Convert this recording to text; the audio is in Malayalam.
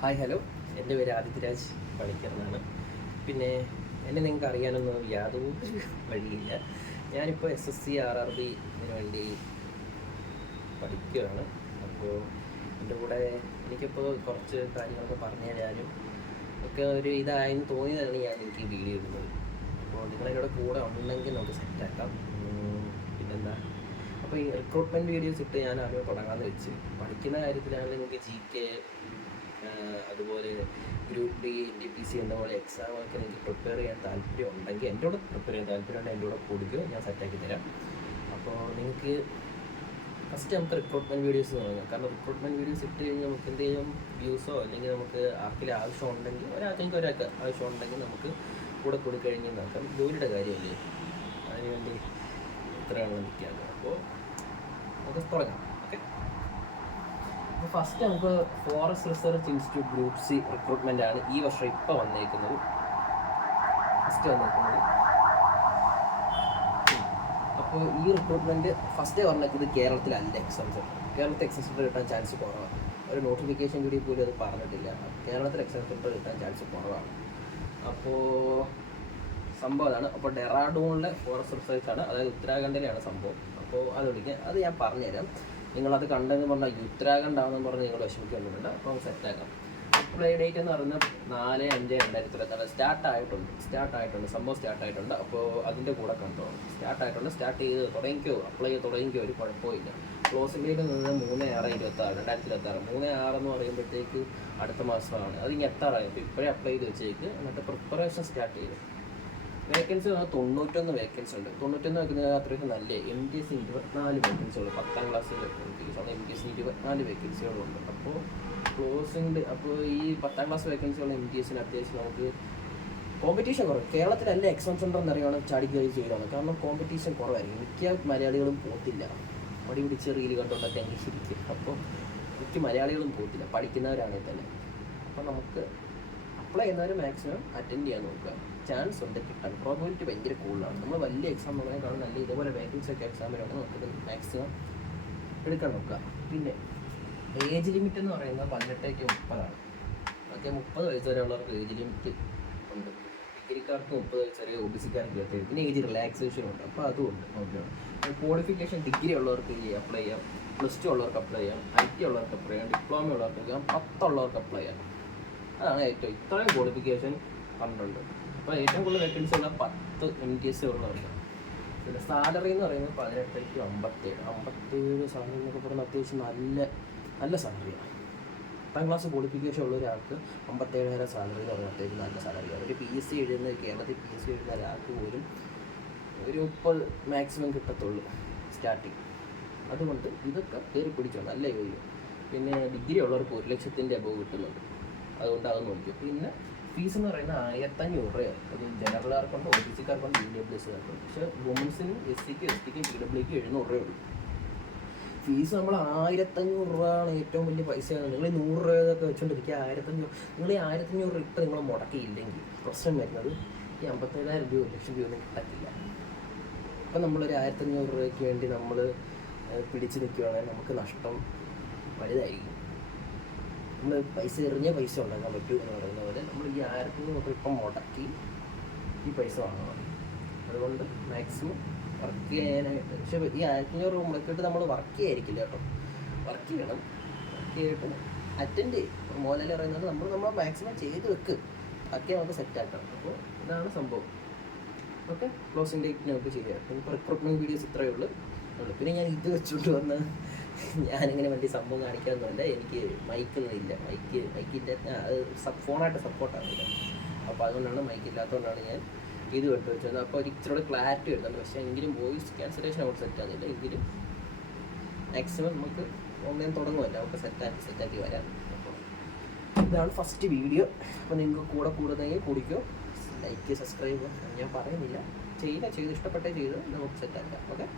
ഹായ് ഹലോ, എൻ്റെ പേര് ആദിത്യരാജ് പണിക്കർ. പിന്നെ എന്നെ നിങ്ങൾക്ക് അറിയാനൊന്നും യാതൊരു വഴിയില്ല. ഞാനിപ്പോൾ SSC RRB ഇതിനു വേണ്ടി പഠിക്കുകയാണ്. അപ്പോൾ എൻ്റെ കൂടെ എനിക്കിപ്പോൾ കുറച്ച് കാര്യങ്ങളൊക്കെ പറഞ്ഞു തരാനും ഒക്കെ ഒരു ഇതായെന്ന് തോന്നിയതാണ് എനിക്ക് ഈ വീഡിയോ ഇടുന്നത്. അപ്പോൾ നിങ്ങളെന്നോട് കൂടെ ഉണ്ടെങ്കിൽ നമുക്ക് സെറ്റാക്കാം. പിന്നെന്താ, അപ്പോൾ ഈ റിക്രൂട്ട്മെൻറ്റ് വീഡിയോസ് ഇട്ട് ഞാൻ ആദ്യം തുടങ്ങാമെന്ന് വെച്ച്. പഠിക്കുന്ന കാര്യത്തിലാണെങ്കിൽ നിങ്ങൾക്ക് GK അതുപോലെ ഗ്രൂപ്പ് D NTPC എന്ന പോലെ എക്സാമൊക്കെ എനിക്ക് പ്രിപ്പയർ ചെയ്യാൻ താല്പര്യം ഉണ്ടെങ്കിൽ എൻ്റെ കൂടെ പ്രിപ്പയർ ചെയ്യാൻ താല്പര്യമുണ്ടെങ്കിൽ എൻ്റെ കൂടെ കൊടുക്കുക, ഞാൻ സെറ്റാക്കി തരാം. അപ്പോൾ നിങ്ങൾക്ക് ഫസ്റ്റ് നമുക്ക് റിക്രൂട്ട്മെൻറ്റ് വീഡിയോസ് തുടങ്ങാം. കാരണം റിക്രൂട്ട്മെൻറ്റ് വീഡിയോസ് ഇട്ട് കഴിഞ്ഞാൽ നമുക്ക് എന്തെങ്കിലും വ്യൂസോ അല്ലെങ്കിൽ നമുക്ക് ആർക്കെങ്കിലും ആവശ്യമുണ്ടെങ്കിൽ ഒരാൾക്ക് ആവശ്യമുണ്ടെങ്കിൽ നമുക്ക് കൂടെ കൊടുക്കഴിഞ്ഞ് നോക്കാം. ജോലിയുടെ കാര്യമല്ലേ, അതിനുവേണ്ടി ഇത്രയാണ് നിൽക്കുകയാണ്. അപ്പോൾ നമുക്ക് തുടങ്ങാം. ഓക്കെ, അപ്പോൾ ഫസ്റ്റ് നമുക്ക് forest research institute group C recruitment ആണ് ഈ വർഷം ഇപ്പോൾ വന്നേക്കുന്നത്. അപ്പോൾ ഈ റിക്രൂട്ട്മെൻറ്റ് ഫസ്റ്റ് പറഞ്ഞേക്കുന്നത് കേരളത്തിലല്ല എക്സാം സെൻറ്റർ. കേരളത്തിൽ എക്സാം സെൻറ്റർ കിട്ടാൻ ചാൻസ് കുറവാണ്. ഒരു നോട്ടിഫിക്കേഷൻ കൂടി പോലും അത് പറഞ്ഞിട്ടില്ല. കേരളത്തിൽ എക്സാം സെൻറ്റർ കിട്ടാൻ ചാൻസ് കുറവാണ്. അപ്പോൾ സംഭവം അതാണ്. അപ്പോൾ ഡെറാഡൂണിലെ ഫോറസ്റ്റ് റിസർച്ചാണ്, അതായത് ഉത്തരാഖണ്ഡിലെയാണ് സംഭവം. അപ്പോൾ അത് വിളിക്കുക, അത് ഞാൻ പറഞ്ഞുതരാം. നിങ്ങളത് കണ്ടെന്ന് പറഞ്ഞാൽ ഉത്തരാഖണ്ഡാണെന്ന് പറഞ്ഞ് നിങ്ങൾ വിഷമിക്കൊന്നുമില്ല. അപ്പോൾ നമുക്ക് സെറ്റാക്കാം. അപ്ലൈ ഡേറ്റ് എന്ന് പറയുന്നത് 4/5/2024 സ്റ്റാർട്ടായിട്ടുണ്ട്. സംഭവം സ്റ്റാർട്ടായിട്ടുണ്ട്. അപ്പോൾ അതിൻ്റെ കൂടെ കണ്ടോ, സ്റ്റാർട്ട് ചെയ്ത് തുടങ്ങിക്കോ, അപ്ലൈ ചെയ്ത് തുടങ്ങിക്കോ, ഒരു കുഴപ്പമില്ല. ക്ലോസിംഗ് ഡേറ്റ് നിന്ന് 3/6/2026 3/6 എന്ന് പറയുമ്പോഴത്തേക്ക് അടുത്ത മാസമാണ്. അത് ഇനി എത്താറായി. അപ്പോൾ ഇപ്പോഴേ അപ്ലൈ ചെയ്ത് വെച്ചേക്ക്. എന്നിട്ട് പ്രിപ്പറേഷൻ സ്റ്റാർട്ട് ചെയ്തു. വേക്കൻസി 91 വേക്കൻസി ഉണ്ട്. 91 വെക്കുന്നത് അത്രയ്ക്ക് നല്ല. MTS 24 വേക്കൻസികൾ, 10ാം ക്ലാസ്സിലെ MTS 24 വേക്കൻസികളുണ്ട്. അപ്പോൾ ക്ലോസിംഗ് അപ്പോൾ ഈ 10ാം ക്ലാസ് വേക്കൻസിയുള്ള MTSന് അത്യാവശ്യം നമുക്ക് കോമ്പറ്റീഷൻ കുറവ്. കേരളത്തിലല്ല എക്സാം സെൻ്റർ എന്നറിയണം ചാടിക്കറി ചെയ്യണം. കാരണം കോമ്പറ്റീഷൻ കുറവായിരിക്കും. മിക്ക മലയാളികളും പോകത്തില്ല. മടി പിടിച്ച് റീല് കണ്ടുകൊണ്ടൊക്കെ അന്വേഷിച്ചിരിക്കും. അപ്പോൾ മിക്ക മലയാളികളും പോകത്തില്ല, പഠിക്കുന്നവരാണെങ്കിൽ തന്നെ. അപ്പോൾ നമുക്ക് അപ്ലൈ ചെയ്യുന്നവർ മാക്സിമം അറ്റൻഡ് ചെയ്യാൻ നോക്കുക. ചാൻസ് ഉണ്ട് കിട്ടാൻ. പ്രോബിലിറ്റി ഭയങ്കര കൂടുതലാണ്. നമ്മൾ വലിയ എക്സാം നോക്കാനേക്കാളും നല്ല ഇതേപോലെ വേക്കൻസി ഒക്കെ എക്സാമിലാണ് നമുക്കത് മാക്സിമം എടുക്കാൻ നോക്കുക. പിന്നെ ഏജ് ലിമിറ്റ് എന്ന് പറയുന്നത് 18-30 ഓക്കെ. 30 വയസ്സ് വരെ ഉള്ളവർക്ക് ഏജ് ലിമിറ്റ് ഉണ്ട്. ഡിഗ്രിക്കാർക്ക് 30 വയസ്സ് വരെ, OBC-ക്കാർക്ക് 27. പിന്നെ ഏജ് റിലാക്സേഷൻ ഉണ്ട്. അപ്പോൾ അതുകൊണ്ട് നോക്കണം. ക്വാളിഫിക്കേഷൻ ഡിഗ്രി ഉള്ളവർക്ക് അപ്ലൈ ചെയ്യാം, +2 ഉള്ളവർക്ക് അപ്ലൈ ചെയ്യാം, IT ഉള്ളവർക്ക് അപ്ലൈ ചെയ്യാം, ഡിപ്ലോമ ഉള്ളവർക്ക് ചെയ്യാം, 10 ഉള്ളവർക്ക് അപ്ലൈ ചെയ്യാം. അതാണ് ഏറ്റവും ഇത്രയും ക്വാളിഫിക്കേഷൻ 12. അപ്പോൾ ഏറ്റവും കൂടുതൽ വേക്കൻസി ഉള്ള 10 MTS ഉള്ളവർക്ക്. പിന്നെ സാലറി എന്ന് പറയുന്നത് 18-57 സാലറി എന്നൊക്കെ പറയുന്നത് അത്യാവശ്യം നല്ല സാലറിയാണ്. 10ാം ക്ലാസ് ക്വാളിഫിക്കേഷൻ ഉള്ള ഒരാൾക്ക് 57,000 സാലറി എന്ന് പറഞ്ഞാൽ അത്യാവശ്യം നല്ല സാലറിയാണ്. ഒരു PSC എഴുതുന്ന കേരളത്തിൽ PSC എഴുതുന്ന ഒരാൾക്ക് പോലും ഒരു 30 മാക്സിമം കിട്ടത്തുള്ളൂ സ്റ്റാർട്ടിങ്. അതുകൊണ്ട് ഇതൊക്കെ കയറി പിടിച്ചോ, നല്ല ജോലി. പിന്നെ ഡിഗ്രി ഉള്ളവർക്ക് 1 ലക്ഷത്തിൻ്റെ അബവ് കിട്ടുന്നുണ്ട്. അതുകൊണ്ട് അത് നോക്കിയോ. പിന്നെ ഫീസ് എന്ന് പറയുന്നത് 1,500 രൂപയാണ്. അത് ജനറലുകാർക്കുണ്ട്, OBC-ക്കാർക്കുണ്ട്, EWS-കാർക്കുണ്ട്. പക്ഷേ വുമൻസിനും SC-ക്കും ST-ക്കും PWC-ക്കും 700 രൂപയുള്ളൂ ഫീസ്. നമ്മൾ 1,500 രൂപയാണ് ഏറ്റവും വലിയ പൈസയാണ്. നിങ്ങൾ 100 രൂപയൊക്കെ വെച്ചുകൊണ്ടിരിക്കുക. 1,500 നിങ്ങൾ ഈ 1,500 ഇട്ട് നിങ്ങൾ മുടക്കിയില്ലെങ്കിൽ പ്രശ്നം വരുന്നത് ഈ 57,000 രൂപ 1 ലക്ഷം രൂപയൊന്നും കിട്ടത്തില്ല. അപ്പം നമ്മളൊരു 1,500 രൂപയ്ക്ക് വേണ്ടി നമ്മൾ പിടിച്ച് നിൽക്കുകയാണെങ്കിൽ നമുക്ക് നഷ്ടം വലുതായിരിക്കും. നമ്മൾ പൈസ എറിഞ്ഞ പൈസ ഉണ്ടാക്കാൻ പറ്റൂ എന്ന് പറയുന്ന പോലെ നമ്മൾ ഈ 1,500 ഇപ്പം മുടക്കി ഈ പൈസ വാങ്ങണം. അതുകൊണ്ട് മാക്സിമം വർക്ക് ചെയ്യാനായിട്ട്. പക്ഷേ ഈ 1,500 രൂപ മുടക്കിയിട്ട് നമ്മൾ വർക്ക് ചെയ്യായിരിക്കില്ല കേട്ടോ. വർക്ക് ചെയ്തിട്ട് അറ്റൻഡ് ചെയ്യും. മോഹൻലാൽ പറയുന്നത് നമ്മൾ മാക്സിമം ചെയ്ത് വെക്ക്, ഒക്കെ നമുക്ക് സെറ്റാക്കണം. അപ്പോൾ ഇതാണ് സംഭവം. ഓക്കെ, ക്ലോസിംഗ് ഡേറ്റ് നമുക്ക് ചെയ്യാം. ഇപ്പോൾ റിക്രൂട്ട്മെൻറ്റ് വീഡിയോസ് ഇത്രയേ ഉള്ളൂ. പിന്നെ ഞാൻ ഇത് വെച്ചുകൊണ്ട് വന്ന് ഞാനിങ്ങനെ വലിയ സംഭവം കാണിക്കാമെന്നല്ല. എനിക്ക് മൈക്കൊന്നും ഇല്ല. മൈക്കിൻ്റെ അത് ഫോണായിട്ട് സപ്പോർട്ടാവില്ല. അപ്പോൾ അതുകൊണ്ടാണ് മൈക്കില്ലാത്തതുകൊണ്ടാണ് ഞാൻ ഇത് വിട്ടു വെച്ചത്. അപ്പോൾ ഇച്ചിരി ക്ലാരിറ്റി വരുന്നുണ്ട്. പക്ഷേ എങ്കിലും വോയിസ് ക്യാൻസലേഷൻ അവിടെ സെറ്റാകുന്നില്ല. എങ്കിലും മാക്സിമം നമുക്ക് ഓൺലൈൻ തുടങ്ങുമല്ല, നമുക്ക് സെറ്റാക്കി വരാം. അപ്പോൾ ഇതാണ് ഫസ്റ്റ് വീഡിയോ. അപ്പോൾ നിങ്ങൾക്ക് കൂടുന്നെങ്കിൽ കൂടിക്കോ. ലൈക്ക്, സബ്സ്ക്രൈബ് ഞാൻ പറയുന്നില്ല, ചെയ്ത് ഇഷ്ടപ്പെട്ടേ ചെയ്ത് നമുക്ക് സെറ്റാക്കാം. ഓക്കെ.